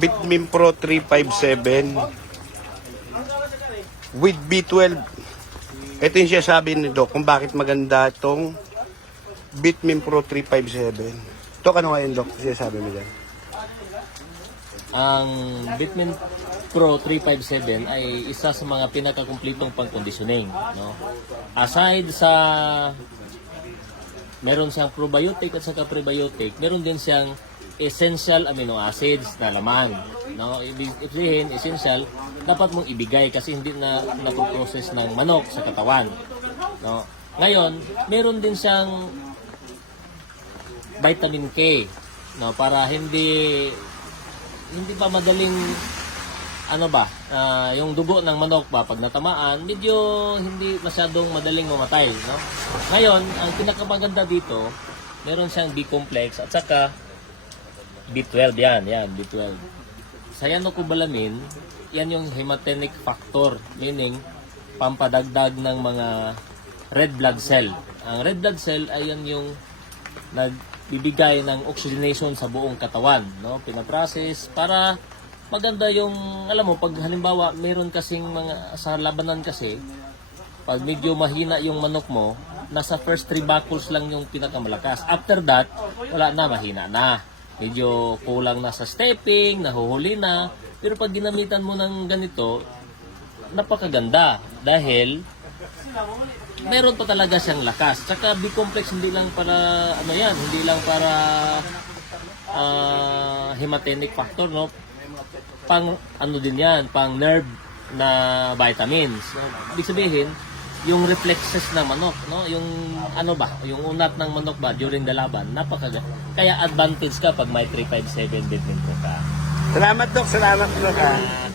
Bitmin Pro 357 with B12. Ito yung sinasabi ni Doc kung bakit maganda itong Bitmin Pro 357. Doc, ano nga yun, Doc? Sinasabi mo dyan? Ang Bitmin Pro 357 ay isa sa mga pinakakumpletong pang-conditioning. No? Aside sa meron siyang probiotic at saka prebiotic, meron din siyang essential amino acids na laman. No? Ibig sabihin, essential, dapat mong ibigay kasi hindi na napoprocess ng manok sa katawan. No? Ngayon, meron din siyang vitamin K no para hindi hindi pa madaling ano ba ah, yung dugo ng manok ba pag natamaan medyo hindi masyadong madaling mamatay no ngayon ang pinakamaganda dito meron siyang B complex at saka B12 yan yan B12 sa yanocobalamin yan yung hematinic factor meaning pampadagdag ng mga red blood cell ang red blood cell ay yan yung nagbibigay ng oxygenation sa buong katawan, no? Pinaprocess para maganda yung alam mo pag halimbawa meron kasing mga sa labanan kasi pag medyo mahina yung manok mo, nasa first three buckles lang yung pinakamalakas. After that, wala na, mahina na. Medyo kulang na sa stepping, nahuhuli na. Pero pag ginamitan mo ng ganito, napakaganda. Dahil, meron pa talaga siyang lakas. Tsaka B-complex hindi lang para ano yan, hindi lang para ah, hematinic factor, no? Pang ano din yan, pang nerve na vitamins. Ibig sabihin, yung reflexes ng manok, no? Yung ano ba, yung unat ng manok ba during the laban, napakaga. Kaya advantage ka pag may 357 Bitmin ko ka. Salamat, Doc. Salamat, Doc. ah.